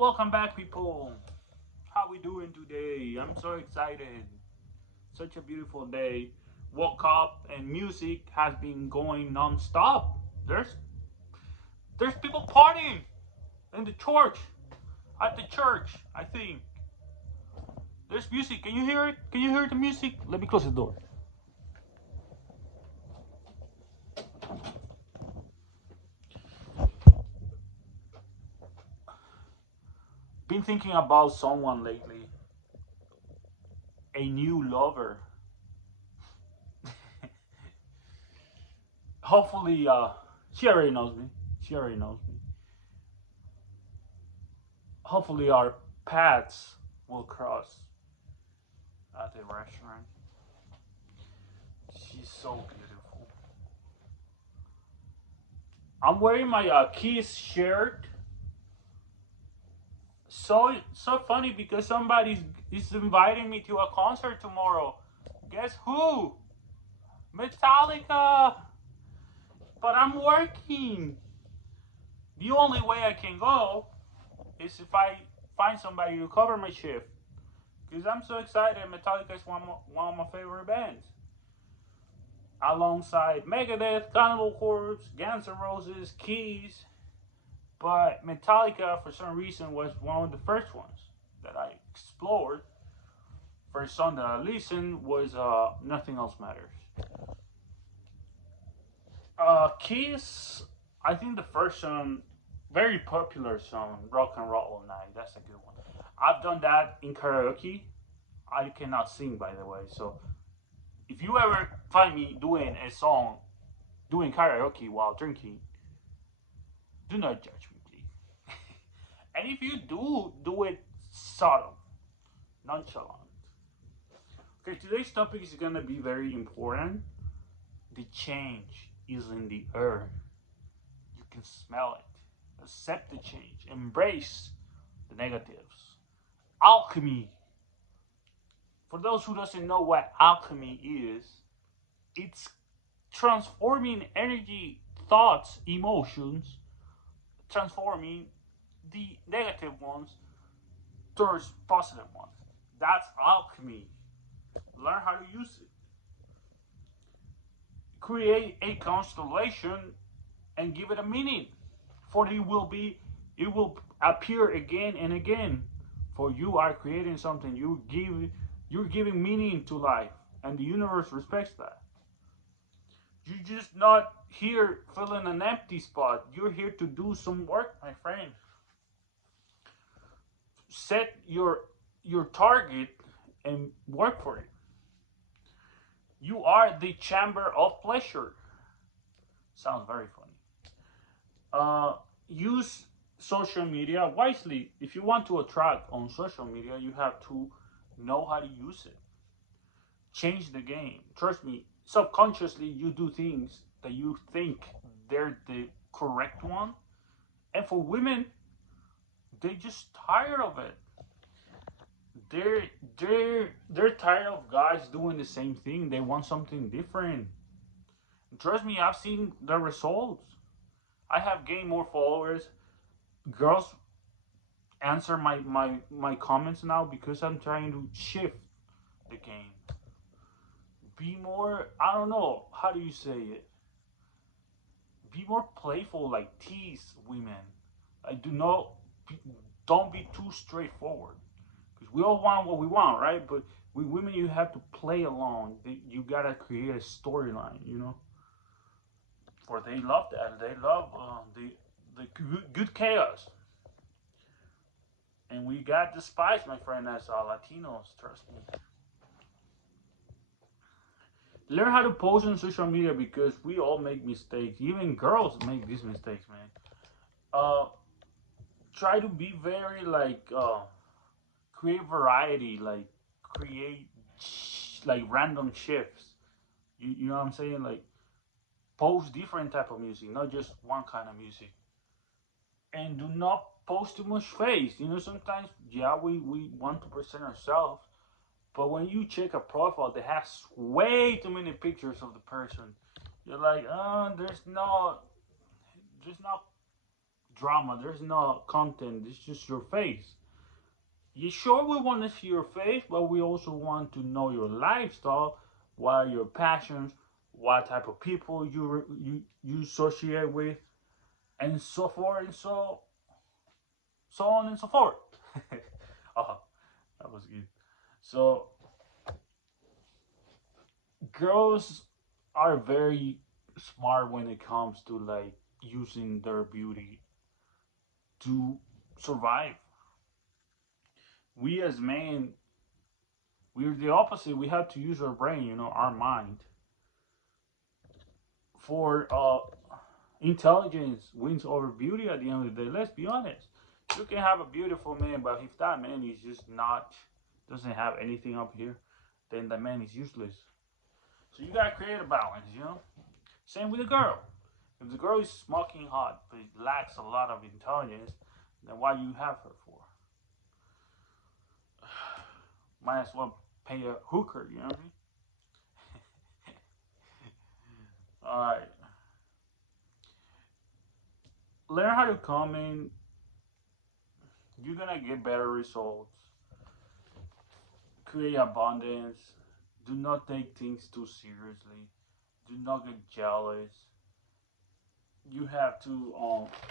Welcome back, people. How we doing today? I'm so excited. Such a beautiful day. Woke up and music has been going non-stop. There's people partying in the church. At the church, I think. There's music. Can you hear it? Can you hear the music? Let me close the door. Been thinking about someone lately. A new lover. Hopefully, she already knows me. She already knows me. Hopefully, our paths will cross at the restaurant. She's so beautiful. I'm wearing my Kiss shirt. So funny because somebody is inviting me to a concert tomorrow. Guess who? Metallica. But I'm working. The only way I can go is if I find somebody to cover my shift. Because I'm so excited. Metallica is one of my favorite bands. Alongside Megadeth, Cannibal Corpse, Guns N' Roses, Kiss. But Metallica, for some reason, was one of the first ones that I explored. First song that I listened was Nothing Else Matters. Kiss, I think the first song, very popular song, Rock and Roll All Night. That's a good one. I've done that in karaoke. I cannot sing, by the way. So if you ever find me doing a song, doing karaoke while drinking, do not judge me, please. And if you do it subtle, nonchalant. Okay, today's topic is gonna be very important. The change is in the air. You can smell it. Accept the change. Embrace the negatives. Alchemy. For those who doesn't know what alchemy is, it's transforming energy, thoughts, emotions, transforming the negative ones towards positive ones. That's alchemy. Learn how to use it. Create a constellation and give it a meaning. For it will appear again and again. For you are creating something. You're giving meaning to life, and the universe respects that. You're just not here filling an empty spot. You're here to do some work, my friend. Set your target and work for it. You are the chamber of pleasure. Sounds very funny. Use social media wisely. If you want to attract on social media, you have to know how to use it. Change the game. Trust me, subconsciously you do things that you think they're the correct one. And for women, they just tired of it. They're they're tired of guys doing the same thing. They want something different. Trust me, I've seen the results. I have gained more followers. Girls answer my comments now because I'm trying to shift the game. Be more, I don't know, how do you say it? Be more playful, like tease women. I do not, don't be too straightforward. Because we all want what we want, right? But with women, you have to play along. You gotta create a storyline. For they love that. They love the good chaos. And we got the spice, my friend, as Latinos. Trust me. Learn how to post on social media because we all make mistakes. Even girls make these mistakes, man. Uh, Try to be very create variety, like create like random shifts. You know what I'm saying? Like post different type of music, not just one kind of music. And do not post too much face. Sometimes yeah, we want to present ourselves, but when you check a profile that has way too many pictures of the person, you're like, there's no drama. There's no content. It's just your face. You sure we want to see your face, but we also want to know your lifestyle, what are your passions, what type of people you associate with, and so forth and so on and so forth. Oh, that was good. So girls are very smart when it comes to like using their beauty to survive. We as men, we're the opposite. We have to use our brain, our mind for intelligence wins over beauty at the end of the day. Let's be honest. You can have a beautiful man, but if that man is just not doesn't have anything up here, then the man is useless. So you gotta create a balance. Same with the girl. If the girl is smoking hot but lacks a lot of intelligence, then why do you have her for? Might as well pay a hooker, you know what I mean? Alright. Learn how to comment. You're gonna get better results. Create abundance. Do not take things too seriously. Do not get jealous. You have to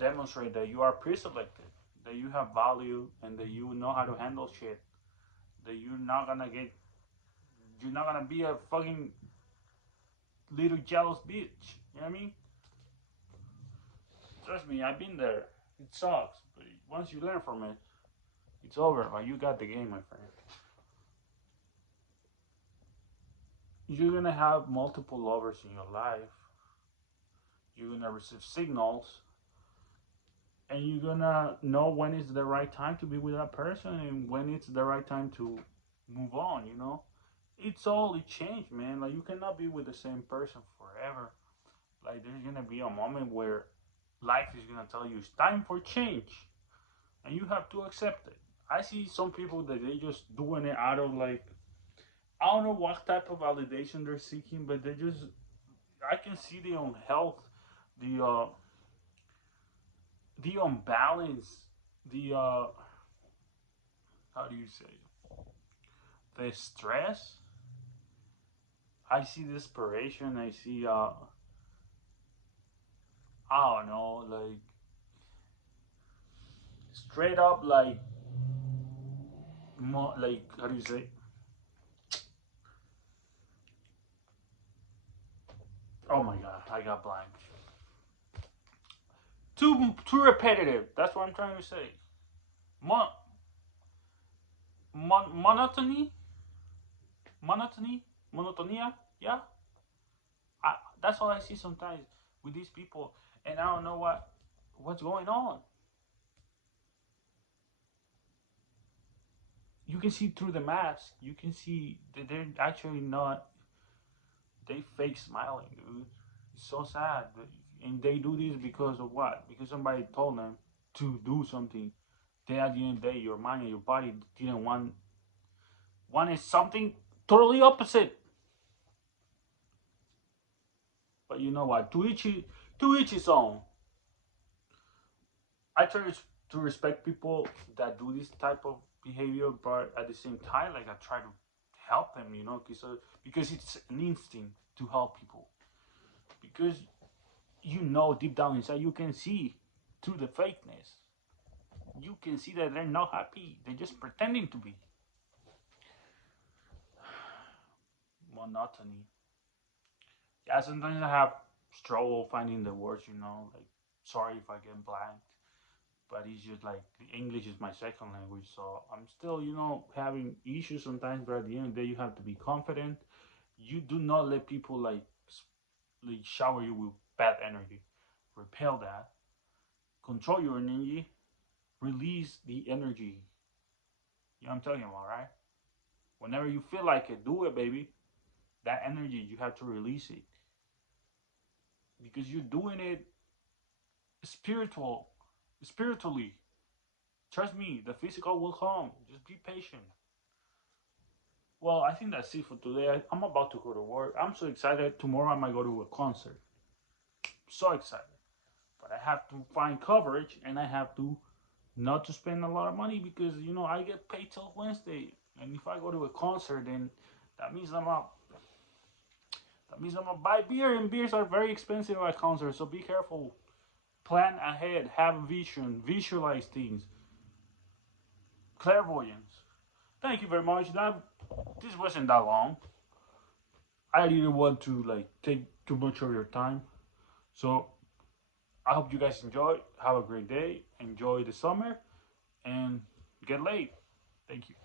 demonstrate that you are pre-selected, that you have value, and that you know how to handle shit. That you're not gonna be a fucking little jealous bitch. You know what I mean? Trust me, I've been there. It sucks, but once you learn from it, it's over. Like you got the game, my friend. You're gonna have multiple lovers in your life. You're gonna receive signals, and you're gonna know when it's the right time to be with that person and when it's the right time to move on. It's all it changed, man. Like you cannot be with the same person forever. Like there's gonna be a moment where life is gonna tell you it's time for change, and you have to accept it. I see some people that they just doing it out of like I don't know what type of validation they're seeking, but they just I can see the unhealth, the the unbalance, the how do you say the stress. I see desperation. I see I don't know, like straight up like like how do you say? Oh my god, I got blank. Too repetitive. That's what I'm trying to say. Mon- monotony, monotonia. Yeah, that's all I see sometimes with these people, and I don't know what's going on. You can see through the mask. You can see that they're actually not. They fake smiling, dude. It's so sad, and they do this because of what? Because somebody told them to do something. Then at the end of the day, your mind and your body didn't wanted something totally opposite. But you know what? To each his own. I try to respect people that do this type of behavior, but at the same time, like I try to help them, because it's an instinct to help people. Because deep down inside, you can see through the fakeness. You can see that they're not happy. They're just pretending to be. Monotony. Yeah, sometimes I have struggle finding the words. Like sorry if I get blank, but it's just like English is my second language, so I'm still, having issues sometimes. But at the end of the day, you have to be confident. You do not let people like shower you with bad energy. Repel that. Control your energy. Release the energy. You know what I'm talking about, right? Whenever you feel like it, do it, baby. That energy, you have to release it because you're doing it spiritual, spiritually. Trust me, the physical will come. Just be patient. Well, I think that's it for today. I'm about to go to work. I'm so excited. Tomorrow I might go to a concert. So excited. But I have to find coverage, and I have to not to spend a lot of money because I get paid till Wednesday, and if I go to a concert, then that means I'm gonna buy beer, and beers are very expensive at concerts. So be careful, plan ahead, have a vision, visualize things, clairvoyance. Thank you very much. This wasn't that long. I didn't want to take too much of your time, so I hope you guys enjoy. Have a great day. Enjoy the summer and get laid. Thank you.